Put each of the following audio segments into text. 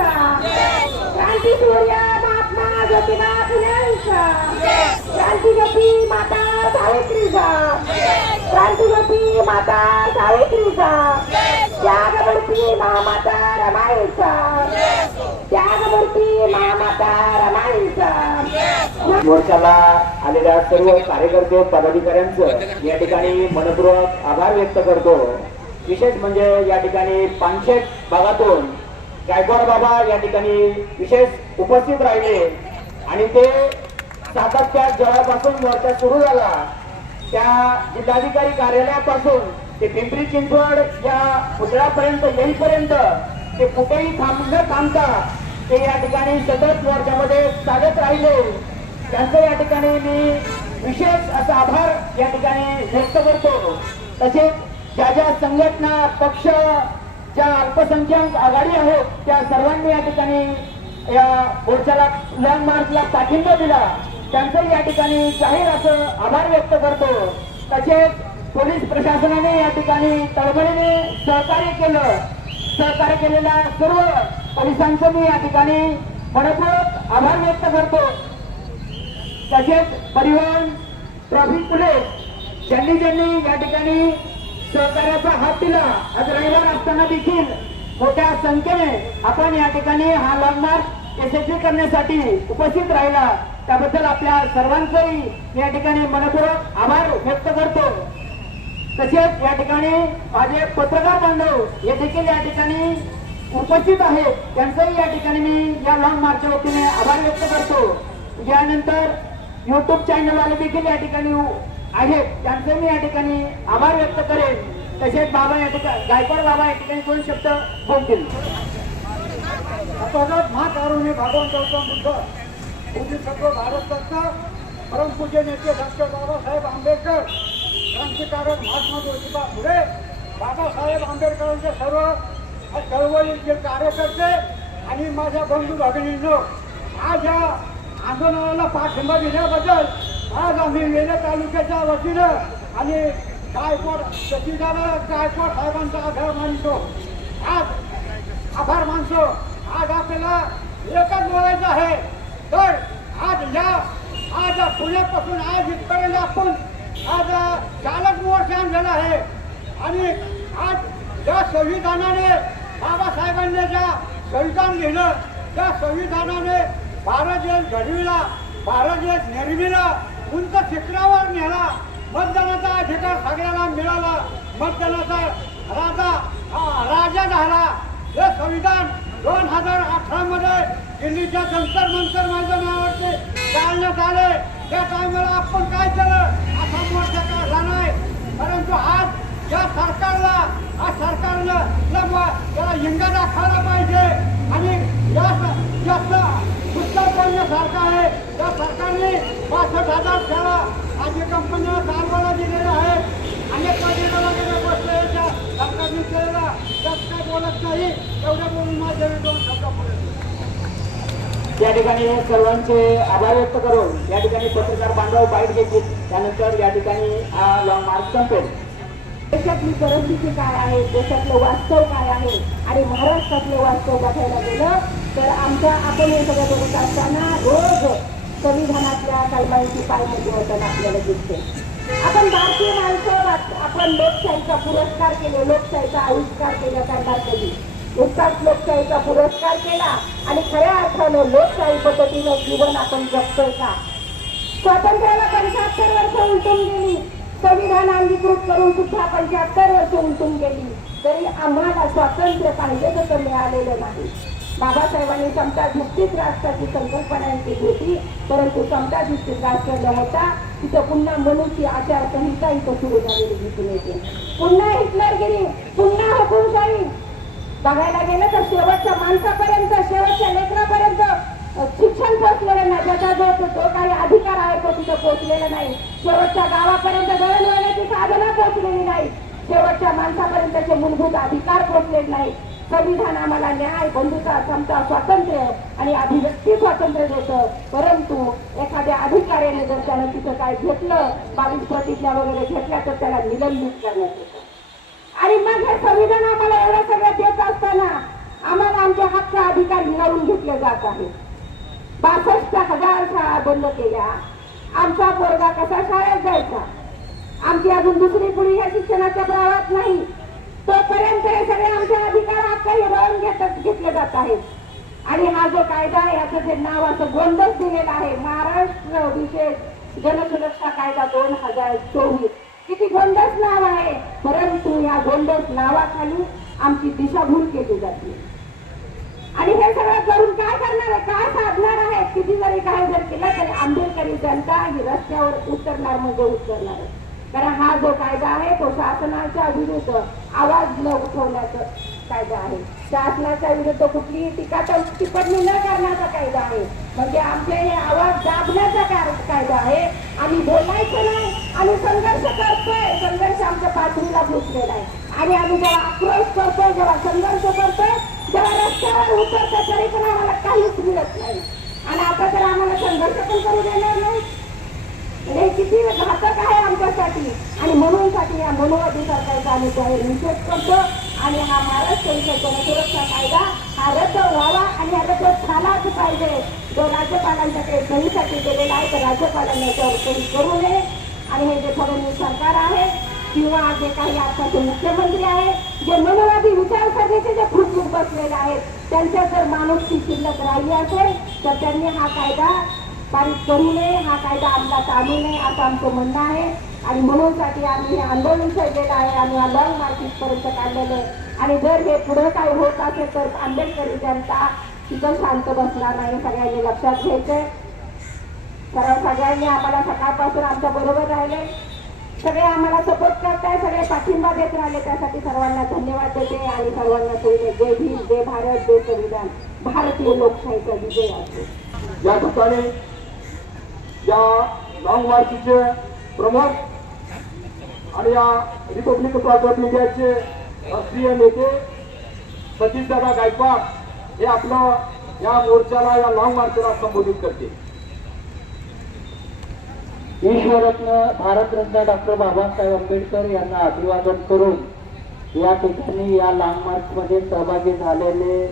क्रांती क्रांतीसूर्य महात्मा ज्योतिबा क्रांती क्रांतीज्योती माता सावित्रीचा. क्रांतीज्योती माता सावित्रीचा. त्यागमूर्ती महामाता रमाईचा. त्यागमूर्ती महामाता रमाईचा. मोर्चाला आलेल्या सर्व कार्यकर्ते पदाधिकाऱ्यांचं या ठिकाणी मनपूर्वक आभार व्यक्त करतो. विशेष म्हणजे या ठिकाणी पानशेत भागातून गायकवाड बाबा या ठिकाणी विशेष उपस्थित राहिले. आणि ते सातत्या जवळपासून मोर्चा सुरू झाला त्या जिल्हाधिकारी कार्यालयापासून ते पिंपरी चिंचवड या पुतळ्यापर्यंत येईपर्यंत ते कुठेही थांब न थांबता ते या ठिकाणी सतत मोर्चामध्ये चालत राहिले. त्यांचं या ठिकाणी मी विशेष असा आभार या ठिकाणी व्यक्त करतो. तसेच ज्या ज्या संघटना पक्ष ज्या अल्पसंख्याक आघाडी आहोत त्या सर्वांनी या ठिकाणी या मोर्चाला लॉंग मार्चला पाठिंबा दिला. त्यांचं या ठिकाणी जाहीर असं आभार व्यक्त करतो. तसेच पोलीस प्रशासनाने या ठिकाणी तळमळीने सहकार्य केलं. सहकार्य केलेल्या सर्व पोलिसांचं मी या ठिकाणी मनपूर्वक आभार व्यक्त करतो. तसेच परिवहन ट्रॅफिक पोलीस ज्यांनी ज्यांनी या ठिकाणी सहकार्याचा हात दिला आज रविवार असताना देखील मोठ्या संख्येने आपण या ठिकाणी हा लॉंग मार्च यशस्वी करण्यासाठी उपस्थित राहिला. त्याबद्दल आपल्या सर्वांचंही या ठिकाणी मनपूर्वक आभार व्यक्त करतो. तसेच या ठिकाणी माझे पत्रकार बांधव हे देखील या ठिकाणी उपस्थित आहेत. त्यांचंही या ठिकाणी मी या लॉंग मार्चच्या वतीने आभार व्यक्त करतो. यानंतर युट्यूब चॅनलवाले देखील या ठिकाणी आहेत त्यांचे मी या ठिकाणी आभार व्यक्त करेन. तसेच बाबा या ठिकाणी गायकवाड बाबा या ठिकाणी दोन शब्द बोलतील. अपघात महाकारुण्य भगवंताचा बुद्ध पूर्वी सर्व भारतरत्न परमपूज्य नेते डॉक्टर बाबासाहेब आंबेडकर क्रांतिकारक महात्मा ज्योतिबा फुले बाबासाहेब आंबेडकरांचे सर्व चळवळीचे कार्यकर्ते आणि माझ्या बंधू भगिनींनो आज या आंदोलनाला पाठिंबा दिल्याबद्दल आज आम्ही वेले तालुक्याच्या वतीनं आणि गायकवाड सचिदाला गायकवाड साहेबांचा आभार मानतो. आज आभार मानतो. आज आपल्याला एकच बोलायचं आहे. तर आज या आज पुण्यापासून आज इथपर्यंत आपण आज चालक मोर्चा झाला आहे. आणि आज ज्या संविधानाने बाबासाहेबांनी ज्या संविधान लिहिलं त्या संविधानाने भारत देश घडविला भारत देश निर्मिला उंच शिखरावर नेला. मतदानाचा अधिकार सगळ्याला मिळाला. मतदानाचा राजा राजा झाला. हे संविधान दोन हजार अठरा मध्ये दिल्लीच्या जंतर मंतर मैदानावरती चालण्यात आले. त्या टायमाला आपण काय केलं? असा मोर्चा काढला नाही? परंतु आज या सरकारला आज सरकारनं लंब- याला हिंगा दाखवायला पाहिजे. आणि या जास्त उत्तर बोलण्यासारखं आहे. त्या सरकारने पासष्ट हजार शाळा आधी कंपनीला कामवाला दिलेल्या आहेत. अनेक महिन्याला वगैरे बसले त्या सरकारने केलेला त्यात काय बोलत नाही. एवढं बोलून माझे दोन शब्द बोलत या ठिकाणी सर्वांचे आभार व्यक्त करून या ठिकाणी पत्रकार बांधव बाईट घेतील त्यानंतर या ठिकाणी हा लॉंग मार्च संपेल देशातली परिस्थिती काय आहे? देशातलं वास्तव काय आहे? आणि महाराष्ट्रातलं वास्तव बघायला गेलं तर आमच्या आपण हे सगळं बघत असताना रोज संविधानातल्या कलमांची पायमती होताना आपल्याला दिसते. आपण भारतीय माणसं आपण लोकशाहीचा पुरस्कार केले लोकशाहीचा आविष्कार केला करणार कधी नुकताच लोकशाहीचा पुरस्कार केला आणि खऱ्या अर्थानं लोकशाही पद्धतीनं जीवन आपण जगतोय का? स्वातंत्र्याला पंच्याहत्तर वर्ष उलटून गेली. संविधान अंगीकृत करून सुद्धा पंच्याहत्तर वर्ष उलटून गेली. तरी आम्हाला स्वातंत्र्य पाहिजे तसं मिळालेलं नाही. बाबासाहेबांनी समता भित्तीत राष्ट्राची संकल्पना केली होती परंतु समता भित्तीत राष्ट्र न होता तिथं पुन्हा मनुष्य आचारसंहिता इथं सुरू झालेली दिसून येते. पुन्हा हिटलरगिरी पुन्हा हुकुमशाही. बघायला गेलं तर शेवटच्या माणसापर्यंत शेवटच्या लेकरापर्यंत शिक्षण पोहोचलेलं नाही. त्याचा जो तो काही अधिकार आहे तो तिथं पोहोचलेला नाही. शेवटच्या गावापर्यंत दळणवळण्याची साधना पोहोचलेली नाही. शेवटच्या माणसापर्यंतचे मूलभूत अधिकार पोहोचले नाही. संविधान आम्हाला न्याय बंधुता समता स्वातंत्र्य आणि अभिव्यक्ती स्वातंत्र्य देतं. परंतु एखाद्या अधिकाऱ्याने जर त्यानं तिथं काय घेतलं बावीस प्रतिज्ञा वगैरे घेतल्या तर त्याला निलंबित करण्यात येतं. आणि मग हे संविधान आम्हाला एवढं सगळं देत असताना आम्हाला आमच्या हक्क अधिकार मिळवून घेतले जात आहेत. बासष्ट हजार शाळा बंद केल्या. आमचा पोरगा कसा शाळेत जायचा? आमची अजून दुसरी पुढी या शिक्षणाच्या प्रवाहात नाही. तोपर्यंत हे सगळे आमचे अधिकार हक्क हिरावून घेतात घेतले जात आहेत. आणि हा जो कायदा आहे याचं जे नाव असं गोंधळ दिलेला आहे महाराष्ट्र विशेष जनसुरक्षा कायदा दोन हजार चोवीस. किती गोंडस नाव आहे? परंतु या गोंडस नावाखाली आमची दिशाभूल केली जाते. आणि हे सगळं करून काय करणार आहे? काय साधणार आहे? किती जरी काय जर केलं तरी आंबेडकरी जनता ही रस्त्यावर उतरणार म्हणजे उतरणार आहे. कारण हा जो कायदा आहे तो शासनाच्या विरुद्ध आवाज न उठवण्याचा कायदा आहे. शासनाच्या विरुद्ध कुठलीही टीका तर टिप्पणी न करण्याचा कायदा आहे. म्हणजे आमचे हे आवाज दाबण्याचा कायदा आहे. आम्ही बोलायचं नाही. आम्ही संघर्ष करतोय. संघर्ष आमच्या पातळीला पोचलेला आहे. आणि आम्ही जेव्हा आक्रोश करतोय जेव्हा संघर्ष करतोय जेव्हा रस्त्यावर उतरतो तरी पण आम्हाला काहीच मिळत नाही. आणि आता तर आम्हाला संघर्ष पण करू देणार नाही. हे किती घातक आहे आमच्यासाठी. आणि म्हणूनसाठी या मनोअधिकार कायदा आम्ही जाहीर निषेध करतो. आणि हा महाराष्ट्र जनसुरक्षा कायदा हा रद्द व्हावा आणि हा रद्द झालाच पाहिजे. जो राज्यपालांच्याकडे सहीसाठी गेलेला आहे तर राज्यपालांनी याच्यावर सही करू नये. आणि हे जे फडणवीस सरकार आहे किंवा जे काही आताचे मुख्यमंत्री आहे जे मनोवादी विचारसरणीचे जे खूप बसलेले आहेत त्यांच्या जर माणूसची शिल्लक राहिली असेल तर त्यांनी हा कायदा पारित करू नये हा कायदा अंमलात आणू नये असं आमचं म्हणणं आहे. आणि म्हणूनसाठी आम्ही हे आंदोलन सजलेलं आहे आम्ही हा लॉंग मार्केटपर्यंत काढलेलं आहे. आणि जर हे पुढं काय होत असेल तर आंबेडकरी जनता तिथं शांत बसणार नाही सगळ्यांनी लक्षात घ्यायचंय. कारण सगळ्यांनी आम्हाला सकाळपासून आमच्या बरोबर राहिले. सगळे आम्हाला सपोर्ट करताय सगळे पाठिंबा देत राहिले. त्यासाठी सर्वांना धन्यवाद देते आणि सर्वांना सोयीने जय भीम जय भारत जय संविधान. भारतीय लोकशाहीचा विजय असतो या ठिकाणी या लॉंग मार्चचे प्रमुख आणि या रिपब्लिक पार्टी ऑफ इंडियाचे राष्ट्रीय नेते सतीशदादा गायकवाड हे आपलं या मोर्चाला या लॉंग मार्चला संबोधित करते ईश्वरत्न भारतरत्न डॉक्टर बाबासाहेब आंबेडकर यांना अभिवादन करून या ठिकाणी या लॉंग मार्चमध्ये सहभागी झालेले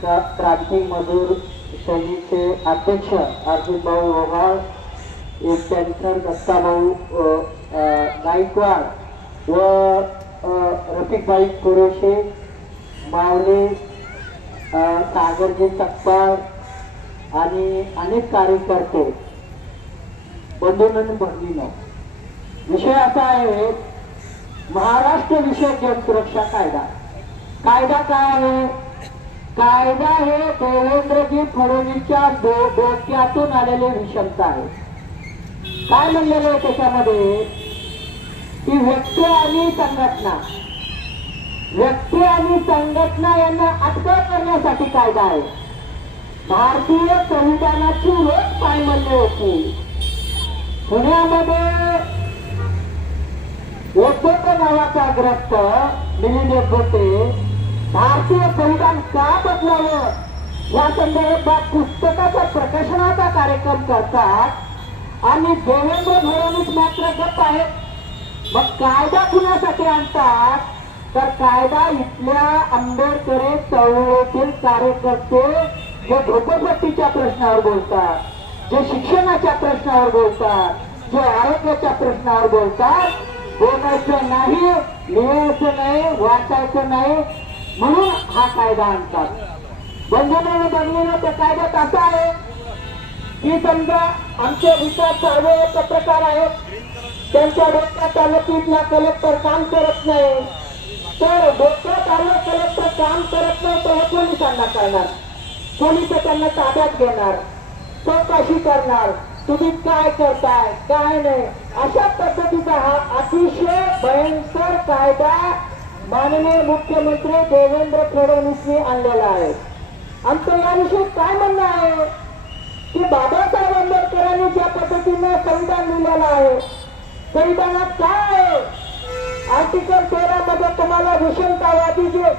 क्रा- क्रांती मजूर सैनिकचे अध्यक्ष अर्जुन भाऊ ओव्हाळ एक त्यांचं दत्ताभाऊ गायकवाड व रफिकबाई रफिकभाई कुरेशे मावले सागरजी सकपाळ आणि अनेक कार्यकर्ते बंधून भरली विषय असा आहे महाराष्ट्र विषयक जनसुरक्षा कायदा. कायदा काय आहे? कायदा हे देवेंद्रजी फडणवीसच्या डोक्यातून आलेले विषमता आहे. काय म्हणलेलं आहे त्याच्यामध्ये? की व्यक्ती आणि संघटना. व्यक्ती आणि संघटना यांना अटक करण्यासाठी कायदा आहे. भारतीय संविधानाची रोज काय म्हणले होती? पुण्यामध्ये एकोटे नावाचा ग्रस्त मिलिंद एकोटे भारतीय संविधान का बदलावं? या संदर्भात पुस्तकाच्या प्रकाशनाचा कार्यक्रम करतात आणि देवेंद्र फडणवीस मात्र गप्प आहेत. मग कायदा कुणासाठी आणतात? तर कायदा इथल्या आंबेडकर चळवळीतील कार्यकर्ते हे झोपडपट्टीच्या प्रश्नावर बोलतात. जे शिक्षणाच्या प्रश्नावर बोलतात जे आरोग्याच्या प्रश्नावर बोलतात बोलायचं नाही लिहायचं नाही वाचायचं नाही म्हणून हा कायदा आणतात. बंधुराने बनलेला त्या कायद्यात असा आहे? की समजा आमचे विचार सर्व प्रकार आहेत त्यांच्या डोक्या आलं की कलेक्टर काम करत नाही. तर डोक्या आलं कलेक्टर काम करत नाही तर हे पोलिसांना करणार? पोलीस त्यांना ताब्यात घेणार? चौकशी करणार. तुम्ही काय करताय? काय नाही. अशा पद्धतीचा हा अतिशय भयंकर कायदा माननीय मुख्यमंत्री देवेंद्र फडणवीसने आणलेला आहे. आमचं याविषयी काय म्हणणं आहे? की बाबासाहेब आंबेडकरांनी ज्या पद्धतीने संविधान लिहिलेलं आहे संविधानात काय आर्टिकल तेरा मध्ये तुम्हाला विषमतावादी जे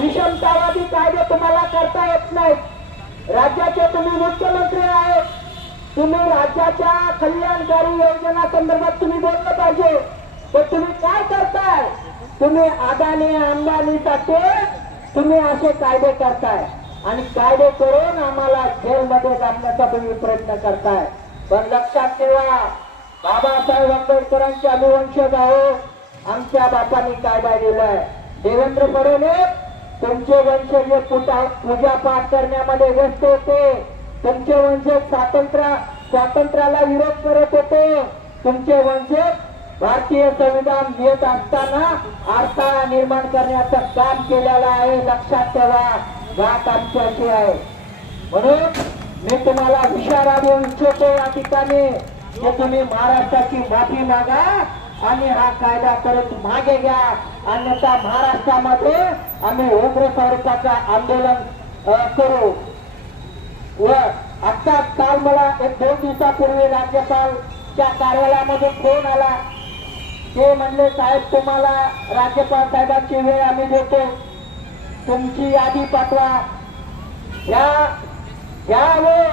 विषमतावादी कायदे तुम्हाला करता येत तुम्ही मुख्यमंत्री आहेत. तुम्ही राज्याच्या कल्याणकारी योजना संदर्भात तुम्ही बोललं पाहिजे. तर तुम्ही काय करताय? तुम्ही अदानी अंबानीसाठी तुम्ही असे कायदे करताय. आणि कायदे करून आम्हाला जेलमध्ये जाण्याचा तुम्ही प्रयत्न करताय. पण लक्षात ठेवा बाबासाहेब आंबेडकरांचे आम्ही वंशज आहोत. आमच्या बापांनी कायदा दिलाय. देवेंद्र फडणवीस तुमचे वंशज पूजा पूजा पाठ करण्यामध्ये व्यस्त होते. तुमचे वंशज स्वातंत्र्य स्वातंत्र्याला विरोध करत होते. तुमचे वंशज भारतीय संविधान लिहित असताना अडथळा निर्माण करण्याचं काम केलेलं आहे. लक्षात ठेवा घाट आमच्याशी आहे. म्हणून मी तुम्हाला इशारा देऊ इच्छितो या ठिकाणी. की तुम्ही महाराष्ट्राची माफी मागा आणि हा कायदा परत मागे घ्या. अन्यथा महाराष्ट्रामध्ये आम्ही उग्र स्वरूपाचं आंदोलन करू. व आता काल मला एक दोन दिवसापूर्वी राज्यपालच्या कार्यालयामध्ये फोन आला. ते म्हणले साहेब तुम्हाला राज्यपाल साहेबांची वेळ आम्ही देतो. तुमची यादी पाठवा. या यावर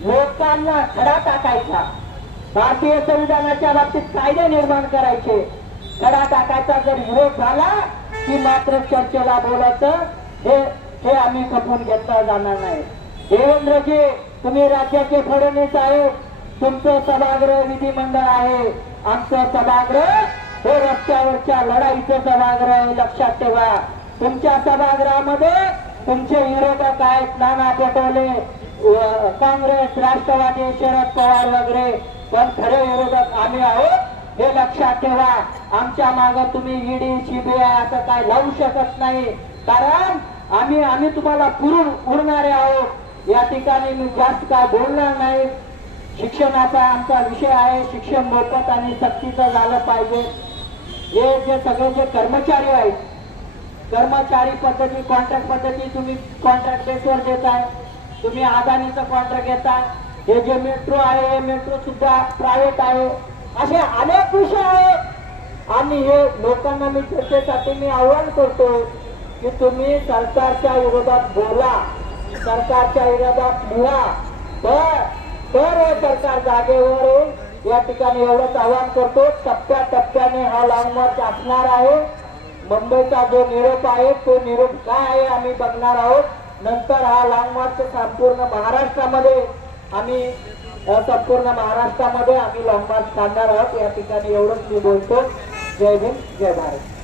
लोकांना खडा टाकायचा. भारतीय संविधानाच्या बाबतीत कायदे निर्माण करायचे. खडा टाकायचा जर विरोध झाला की मात्र चर्चेला बोलायचं हे हे आम्ही खपून घेतलं जाणार नाही. देवेंद्रजी तुम्ही राज्याचे फडणवीस आहे तुमचं सभागृह विधिमंडळ आहे. आमचं सभागृह हे रस्त्यावरच्या लढाईचं सभागृह आहे लक्षात ठेवा. तुमच्या सभागृहामध्ये तुमचे विरोधक आहेत नाना पटोले काँग्रेस राष्ट्रवादी शरद पवार वगैरे. पण खरे विरोधक आम्ही आहोत. हे लक्षात ठेवा. आमच्या माग तुम्ही ईडी सीबीआय असं काय लावू शकत नाही. कारण आम्ही आम्ही तुम्हाला पुरून उडणारे आहोत. या ठिकाणी मी जास्त काय बोलणार नाही. शिक्षणाचा आमचा विषय आहे. शिक्षण मोफत आणि सक्तीचं झालं पाहिजे. हे जे सगळे जे कर्मचारी आहेत कर्मचारी पद्धती कॉन्ट्रॅक्ट पद्धती तुम्ही कॉन्ट्रॅक्ट बेसवर देताय. तुम्ही अदानीचं कॉन्ट्रॅक्ट घेताय. हे जे मेट्रो आहे हे मेट्रो सुद्धा प्रायव्हेट आहे. असे अनेक विषय आहेत. आणि हे लोकांना मी चर्चेसाठी मी आव्हान करतो की तुम्ही सरकारच्या विरोधात बोला सरकारच्या विरोधात लिहा तर तर हे सरकार जागेवर येईल. या ठिकाणी एवढंच आवाहन करतो टप्प्या टप्प्याने हा लॉंग मार्च असणार आहे. मुंबईचा जो निरोप आहे तो निरोप काय आहे आम्ही बघणार आहोत. नंतर हा लॉंग मार्च संपूर्ण महाराष्ट्रामध्ये आम्ही संपूर्ण महाराष्ट्रामध्ये आम्ही लॉंग मार्च काढणार आहोत. या ठिकाणी एवढंच मी बोलतो. जय भीम जय भारत.